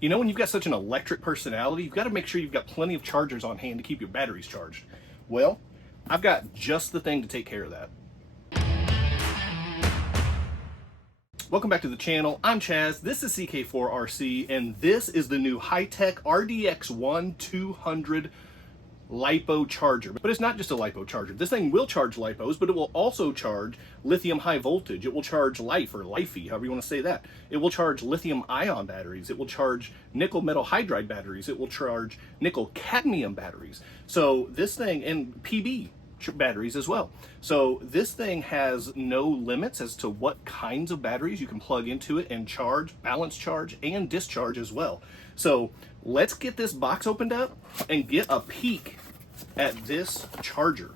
You know, when you've got such an electric personality, you've got to make sure you've got plenty of chargers on hand to keep your batteries charged. Well, I've got just the thing to take care of that. Welcome back to the channel. I'm Chaz, this is CK4RC, and this is the new Hitec RDX1 200 LiPo charger. But it's not just a LiPo charger. This thing will charge LiPos, but it will also charge lithium high voltage. It will charge life or lifey, however you want to say that. It will charge lithium ion batteries. It will charge nickel metal hydride batteries. It will charge nickel cadmium batteries. So this thing, and PB batteries as well. So this thing has no limits as to what kinds of batteries you can plug into it and charge, balance charge, and discharge as well. So let's get this box opened up and get a peek at this charger.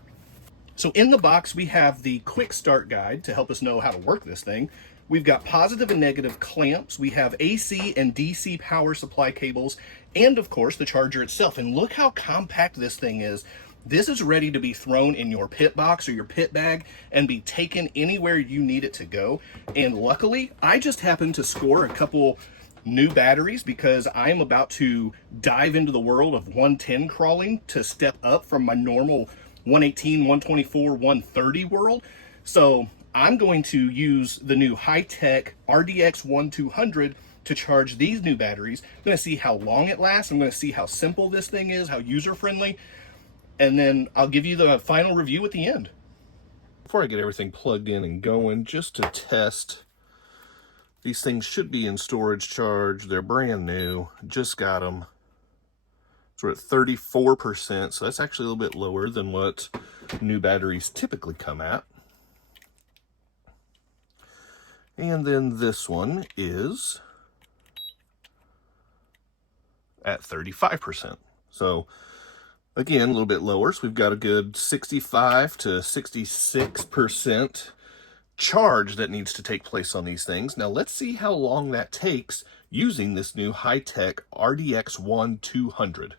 So in the box we have the quick start guide to help us know how to work this thing. We've got positive and negative clamps. We have AC and DC power supply cables, and of course the charger itself. And look how compact this thing is. This is ready to be thrown in your pit box or your pit bag and be taken anywhere you need it to go. And luckily, I just happened to score a couple new batteries because I'm about to dive into the world of 110 crawling to step up from my normal 118, 124, 130 world. So I'm going to use the new Hitec RDX1 200 to charge these new batteries. I'm going to see how long it lasts. I'm going to see how simple this thing is, how user-friendly. And then I'll give you the final review at the end. Before I get everything plugged in and going, just to test, these things should be in storage charge. They're brand new, just got them. So we're at 34%, so that's actually a little bit lower than what new batteries typically come at. And then this one is at 35%. So again, a little bit lower, so we've got a good 65 to 66% charge that needs to take place on these things. Now let's see how long that takes using this new Hitec RDX1 200.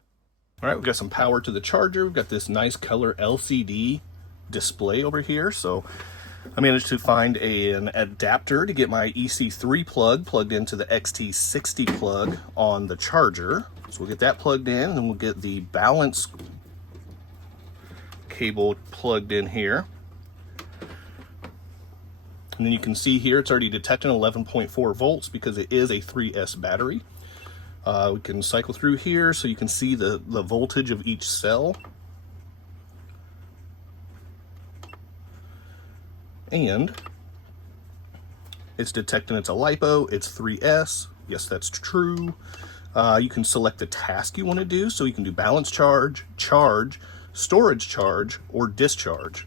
All right, we've got some power to the charger. We've got this nice color LCD display over here. So I managed to find an adapter to get my EC3 plug plugged into the XT60 plug on the charger. So we'll get that plugged in, and then we'll get the balance cable plugged in here. And then you can see here it's already detecting 11.4 volts because it is a 3S battery. We can cycle through here so you can see the voltage of each cell. And it's detecting it's a LiPo, it's 3S. Yes, that's true. You can select the task you want to do, so you can do balance charge, charge, storage charge, or discharge.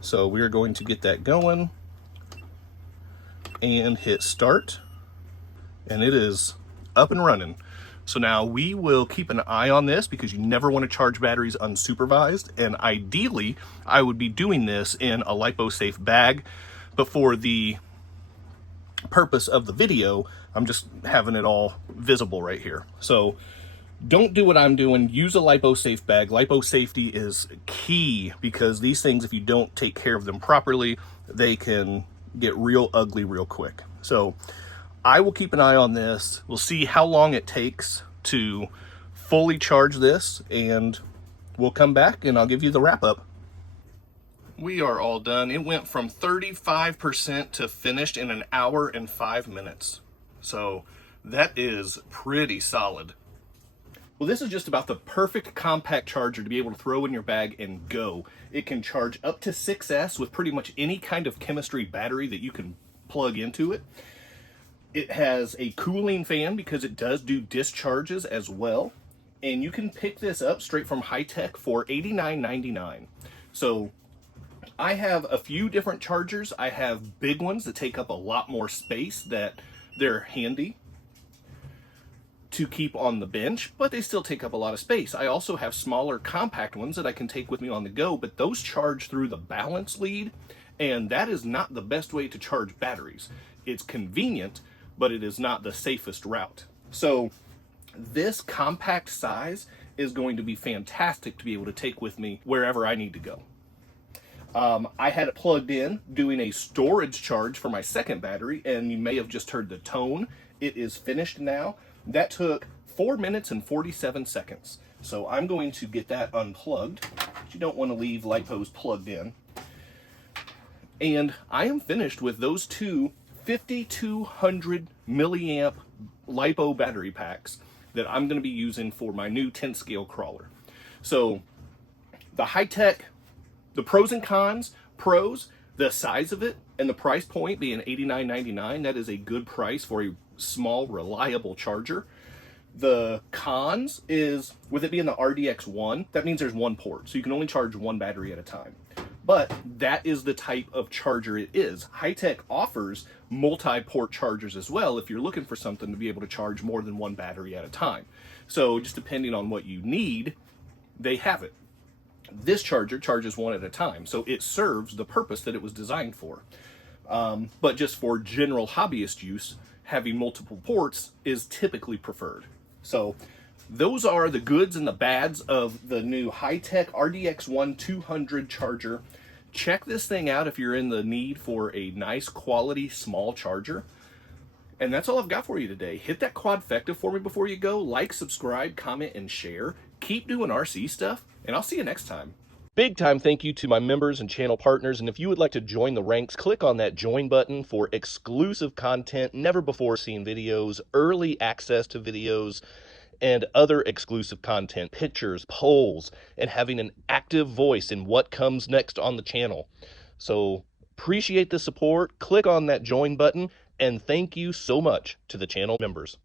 So we're going to get that going and hit start, and it is up and running. So now we will keep an eye on this because you never want to charge batteries unsupervised, and ideally I would be doing this in a LiPo safe bag, but for the purpose of the video I'm just having it all visible right here. So don't do what I'm doing. Use a LiPo safe bag. LiPo safety is key because these things, if you don't take care of them properly, they can get real ugly real quick. So I will keep an eye on this. We'll see how long it takes to fully charge this, and we'll come back and I'll give you the wrap up. We are all done. It went from 35% to finished in 1 hour and 5 minutes. So that is pretty solid. Well, this is just about the perfect compact charger to be able to throw in your bag and go. It can charge up to 6S with pretty much any kind of chemistry battery that you can plug into it. It has a cooling fan because it does do discharges as well. And you can pick this up straight from Hitec for $89.99. So I have a few different chargers. I have big ones that take up a lot more space, that they're handy to keep on the bench, but they still take up a lot of space. I also have smaller compact ones that I can take with me on the go, but those charge through the balance lead, and that is not the best way to charge batteries. It's convenient, but it is not the safest route. So this compact size is going to be fantastic to be able to take with me wherever I need to go. I had it plugged in doing a storage charge for my second battery, and you may have just heard the tone. It is finished now. That took 4 minutes and 47 seconds. So I'm going to get that unplugged. You don't want to leave LiPos plugged in. And I am finished with those two 5200 milliamp LiPo battery packs that I'm going to be using for my new 10 scale crawler. So the Hitec, the pros and cons: pros, the size of it and the price point being $89.99, that is a good price for a small, reliable charger. The cons is, with it being the RDX1, that means there's one port, so you can only charge one battery at a time. But that is the type of charger it is. Hitec offers multi-port chargers as well if you're looking for something to be able to charge more than one battery at a time. So just depending on what you need, they have it. This charger charges one at a time, so it serves the purpose that it was designed for. But just for general hobbyist use, having multiple ports is typically preferred. So those are the goods and the bads of the new Hitec RDX1 200 charger. Check this thing out if you're in the need for a nice quality small charger. And that's all I've got for you today. Hit that quadfecta for me before you go. Like, subscribe, comment, and share. Keep doing RC stuff, and I'll see you next time. Big time thank you to my members and channel partners, and if you would like to join the ranks, click on that join button for exclusive content, never before seen videos, early access to videos, and other exclusive content, pictures, polls, and having an active voice in what comes next on the channel. So appreciate the support. Click on that join button, and thank you so much to the channel members.